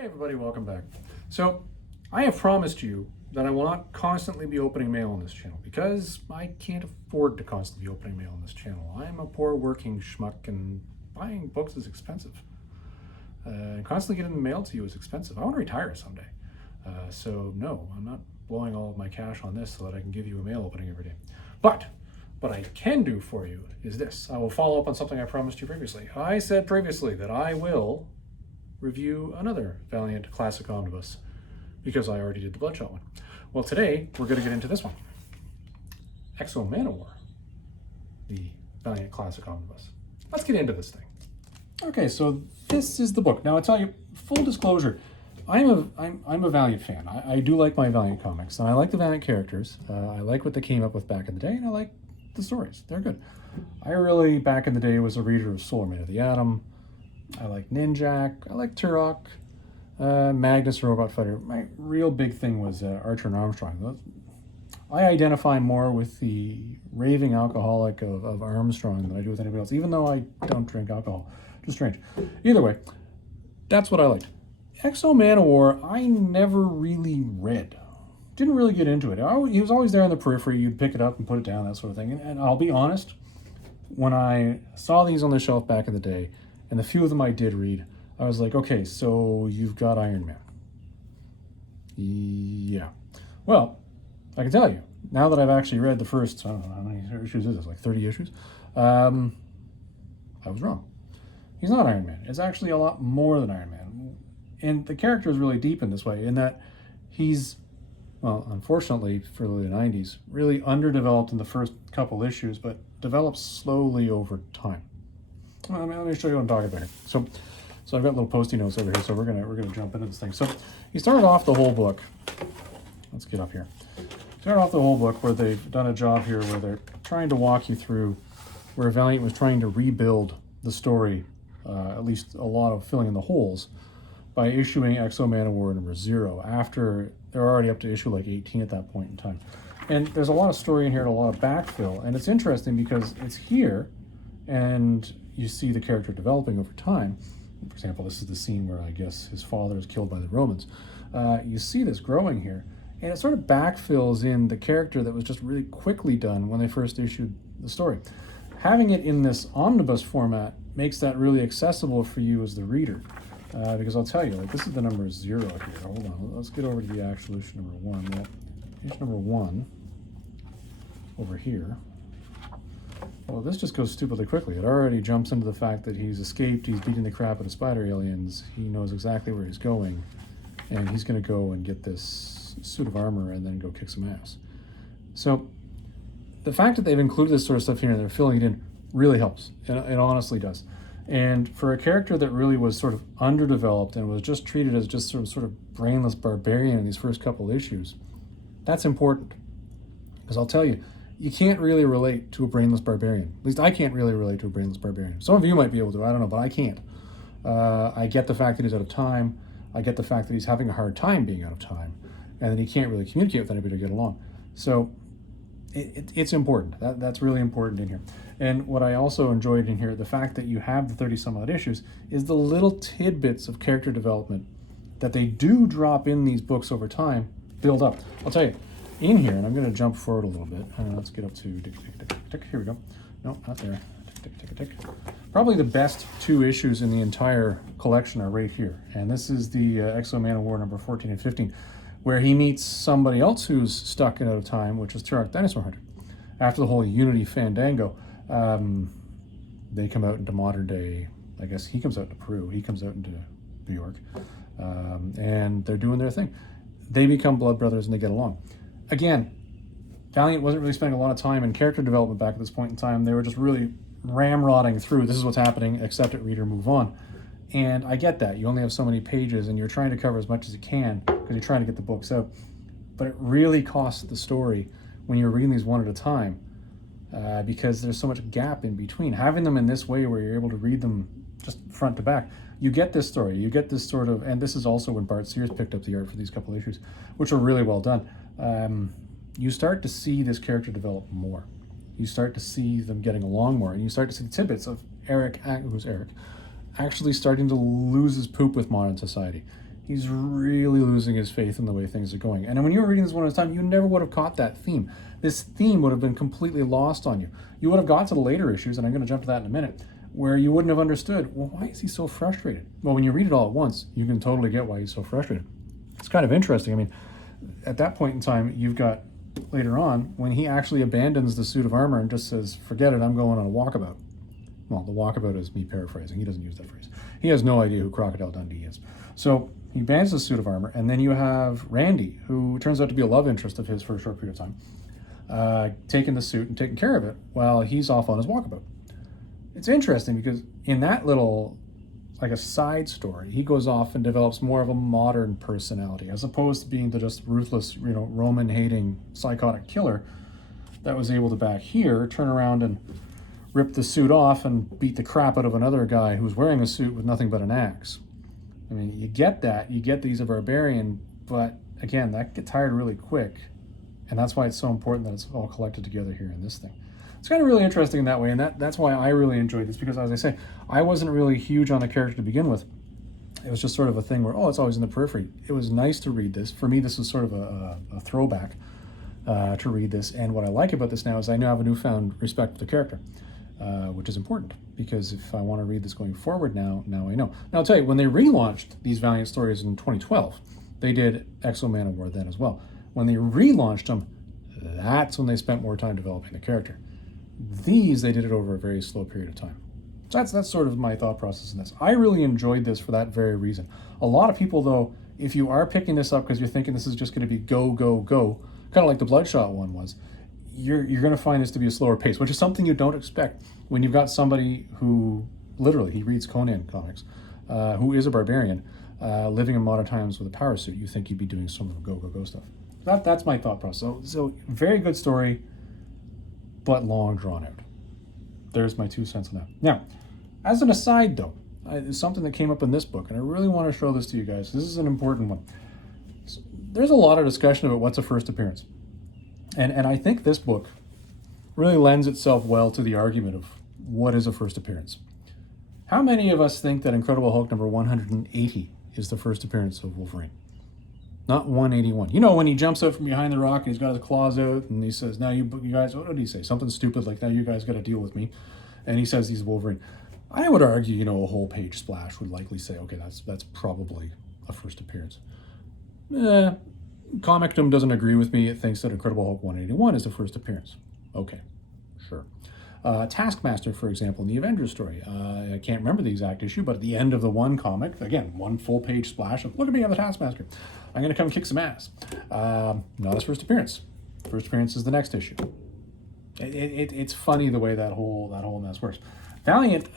Hey everybody, welcome back. So, I have promised you that I will not constantly be opening mail on this channel because I can't afford to constantly be opening mail on this channel. I'm a poor working schmuck and buying books is expensive. And constantly getting the mail to you is expensive. I want to retire someday. So no, I'm not blowing all of my cash on this so that I can give you a mail opening every day. But what I can do for you is this. I will follow up on something I promised you previously. I said previously that I will review another Valiant Classic Omnibus because I already did the Bloodshot one. Well, today we're going to get into this one, Manowar, the Valiant Classic Omnibus. Let's get into this thing. Okay, so this is the book. Now I'll tell you, full disclosure, I'm a Valiant fan. I do like my Valiant comics, and I like the Valiant characters. I like what they came up with back in the day, and I like the stories. They're good. I really, back in the day, was a reader of Solar Man of the Atom. I like Ninjak, I like Turok, Magnus Robot Fighter. My real big thing was Archer and Armstrong. I identify more with the raving alcoholic of Armstrong than I do with anybody else, even though I don't drink alcohol. Just strange. Either way, that's what I liked. Manowar, I never really read. Didn't really get into it. He was always there on the periphery. You'd pick it up and put it down, that sort of thing. And I'll be honest, when I saw these on the shelf back in the day, and the few of them I did read, I was like, okay, so you've got Iron Man. Yeah. Well, I can tell you, now that I've actually read the first, I don't know, how many issues is this, like 30 issues? I was wrong. He's not Iron Man. It's actually a lot more than Iron Man. And the character is really deep in this way, in that he's, well, unfortunately for the 90s, really underdeveloped in the first couple issues, but develops slowly over time. Let me show you what I'm talking about here. So I've got little post-it notes over here, so we're gonna jump into this thing. So he started off the whole book. Let's get up here. Started off the whole book where they've done a job here where they're trying to walk you through where Valiant was trying to rebuild the story, at least a lot of filling in the holes, by issuing Manowar number 0 after they're already up to issue like 18 at that point in time. And there's a lot of story in here and a lot of backfill, and it's interesting because it's here and you see the character developing over time. For example, this is the scene where I guess his father is killed by the Romans. You see this growing here, and it sort of backfills in the character that was just really quickly done when they first issued the story. Having it in this omnibus format makes that really accessible for you as the reader. Because I'll tell you, like, this is the number 0 here. Hold on, let's get over to the actual issue number 1. Well, issue number 1 over here. Well, this just goes stupidly quickly. It already jumps into the fact that he's escaped, he's beating the crap out of spider aliens, he knows exactly where he's going, and he's going to go and get this suit of armor and then go kick some ass. So the fact that they've included this sort of stuff here and they're filling it in really helps. It honestly does. And for a character that really was sort of underdeveloped and was just treated as just sort of brainless barbarian in these first couple issues, that's important. Because I'll tell you, you can't really relate to a brainless barbarian. At least I can't really relate to a brainless barbarian. Some of you might be able to, I don't know, but I can't. I get the fact that he's out of time. I get the fact that he's having a hard time being out of time. And that he can't really communicate with anybody to get along. So it's important. That's really important in here. And what I also enjoyed in here, the fact that you have the 30 some odd issues, is the little tidbits of character development that they do drop in these books over time build up. I'll tell you, in here, and I'm going to jump forward a little bit. Let's get up to tick, tick, tick, tick. Here we go. No, not there. Tick, tick, tick, tick. Probably the best 2 issues in the entire collection are right here. And this is the Manowar number 14 and 15, where he meets somebody else who's stuck and out of time, which is Turok Dinosaur Hunter. After the whole Unity Fandango, they come out into modern day. I guess he comes out into Peru. He comes out into New York. And they're doing their thing. They become blood brothers and they get along. Again, Valiant wasn't really spending a lot of time in character development back at this point in time. They were just really ramrodding through, this is what's happening, accept it, reader, move on. And I get that. You only have so many pages and you're trying to cover as much as you can because you're trying to get the books out. But it really costs the story when you're reading these one at a time because there's so much gap in between. Having them in this way where you're able to read them just front to back, you get this story, you get this sort of, and this is also when Bart Sears picked up the art for these couple issues, which are really well done. You start to see this character develop more. You start to see them getting along more, and you start to see the tidbits of Eric, who's Eric, actually starting to lose his poop with modern society. He's really losing his faith in the way things are going. And when you were reading this one at a time, you never would have caught that theme. This theme would have been completely lost on you. You would have got to the later issues, and I'm going to jump to that in a minute, where you wouldn't have understood, well, why is he so frustrated? Well, when you read it all at once, you can totally get why he's so frustrated. It's kind of interesting. I mean, at that point in time, you've got later on, when he actually abandons the suit of armor and just says, forget it, I'm going on a walkabout. Well, the walkabout is me paraphrasing. He doesn't use that phrase. He has no idea who Crocodile Dundee is. So he abandons the suit of armor, and then you have Randy, who turns out to be a love interest of his for a short period of time, taking the suit and taking care of it while he's off on his walkabout. It's interesting because in that little, like a side story, he goes off and develops more of a modern personality, as opposed to being the just ruthless, Roman-hating psychotic killer that was able to back here turn around and rip the suit off and beat the crap out of another guy who's wearing a suit with nothing but an axe. I mean, you get that. You get that he's a barbarian, but again, that gets tired really quick, and that's why it's so important that it's all collected together here in this thing. It's kind of really interesting in that way, and that's why I really enjoyed this, because as I say, I wasn't really huge on the character to begin with. It was just sort of a thing where, oh, it's always in the periphery. It was nice to read this. For me, this was sort of a throwback to read this, and what I like about this now is I now have a newfound respect for the character, which is important, because if I want to read this going forward now I know. Now, I'll tell you, when they relaunched these Valiant stories in 2012, they did Exo Manowar then as well. When they relaunched them, that's when they spent more time developing the character. These, they did it over a very slow period of time. So that's sort of my thought process in this. I really enjoyed this for that very reason. A lot of people, though, if you are picking this up because you're thinking this is just going to be go, go, go, kind of like the Bloodshot one was, you're going to find this to be a slower pace, which is something you don't expect when you've got somebody who, literally, he reads Conan comics, who is a barbarian, living in modern times with a power suit. You think he'd be doing some of the go, go, go stuff. That's my thought process. So very good story, but long drawn out. There's my 2 cents on that. Now, as an aside though, it's something that came up in this book, and I really want to show this to you guys. This is an important one. So, there's a lot of discussion about what's a first appearance. And I think this book really lends itself well to the argument of what is a first appearance. How many of us think that Incredible Hulk number 180 is the first appearance of Wolverine? Not 181. You know, when he jumps out from behind the rock and he's got his claws out and he says, now you guys, what did he say? Something stupid like, now you guys got to deal with me. And he says he's Wolverine. I would argue, a whole page splash would likely say, okay, that's probably a first appearance. Comicdom doesn't agree with me. It thinks that Incredible Hulk 181 is the first appearance. Okay, sure. Taskmaster, for example, in the Avengers story. I can't remember the exact issue, but at the end of the one comic, again, one full page splash of, look at me, I'm the Taskmaster. I'm going to come kick some ass. Not his first appearance. First appearance is the next issue. It's funny the way that whole mess works. Valiant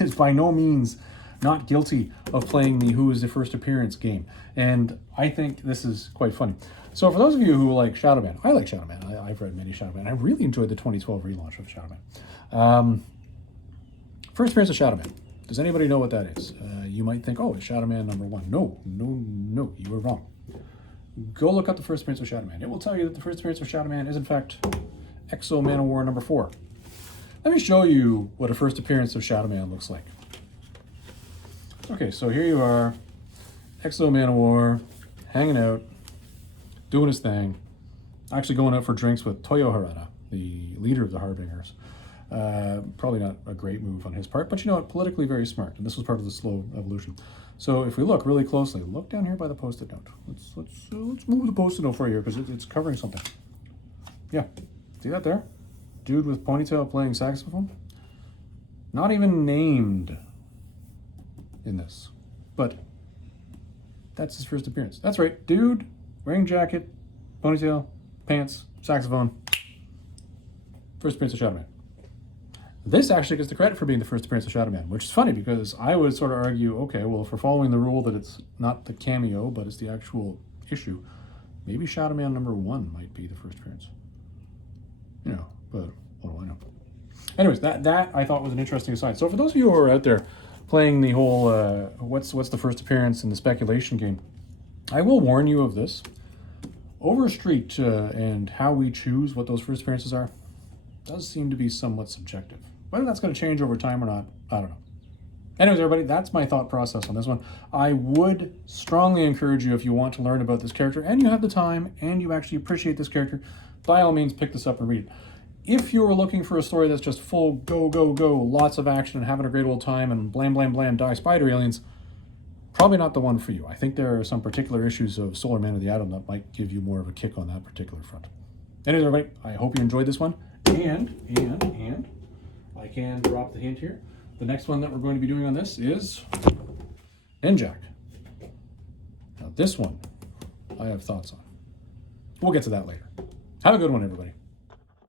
is by no means not guilty of playing the who is the first appearance game. And I think this is quite funny. So for those of you who like Shadowman, I like Shadowman. I've read many Shadowman. I really enjoyed the 2012 relaunch of Shadowman. First appearance of Shadowman. Does anybody know what that is? You might think, oh, it's Shadowman number 1. No, you were wrong. Go look up the first appearance of Shadowman. It will tell you that the first appearance of Shadowman is, in fact, Exo Manowar number 4. Let me show you what a first appearance of Shadowman looks like. Okay, so here you are, Exo Manowar, hanging out, doing his thing, actually going out for drinks with Toyo Harada, the leader of the Harbingers. Probably not a great move on his part, but politically very smart, and this was part of the slow evolution. So if we look really closely, look down here by the post-it note. Let's move the post-it note for you because it's covering something. Yeah, see that there? Dude with ponytail playing saxophone. Not even named in this, but that's his first appearance. That's right, dude, wearing jacket, ponytail, pants, saxophone. First appearance of Shadowman. This actually gets the credit for being the first appearance of Shadowman, which is funny because I would sort of argue, okay, well, if we're following the rule that it's not the cameo, but it's the actual issue, maybe Shadowman number 1 might be the first appearance. But what do I know? Anyways, that I thought was an interesting aside. So for those of you who are out there playing the whole what's the first appearance in the speculation game, I will warn you of this. Overstreet and how we choose what those first appearances are does seem to be somewhat subjective. Whether that's going to change over time or not, I don't know. Anyways, everybody, that's my thought process on this one. I would strongly encourage you, if you want to learn about this character and you have the time and you actually appreciate this character, by all means, pick this up and read it. If you're looking for a story that's just full go, go, go, lots of action and having a great old time and blam, blam, blam, die spider aliens, probably not the one for you. I think there are some particular issues of Solar Man of the Atom that might give you more of a kick on that particular front. Anyways, everybody, I hope you enjoyed this one. And I can drop the hint here. The next one that we're going to be doing on this is Ninjak. Now this one, I have thoughts on. We'll get to that later. Have a good one, everybody.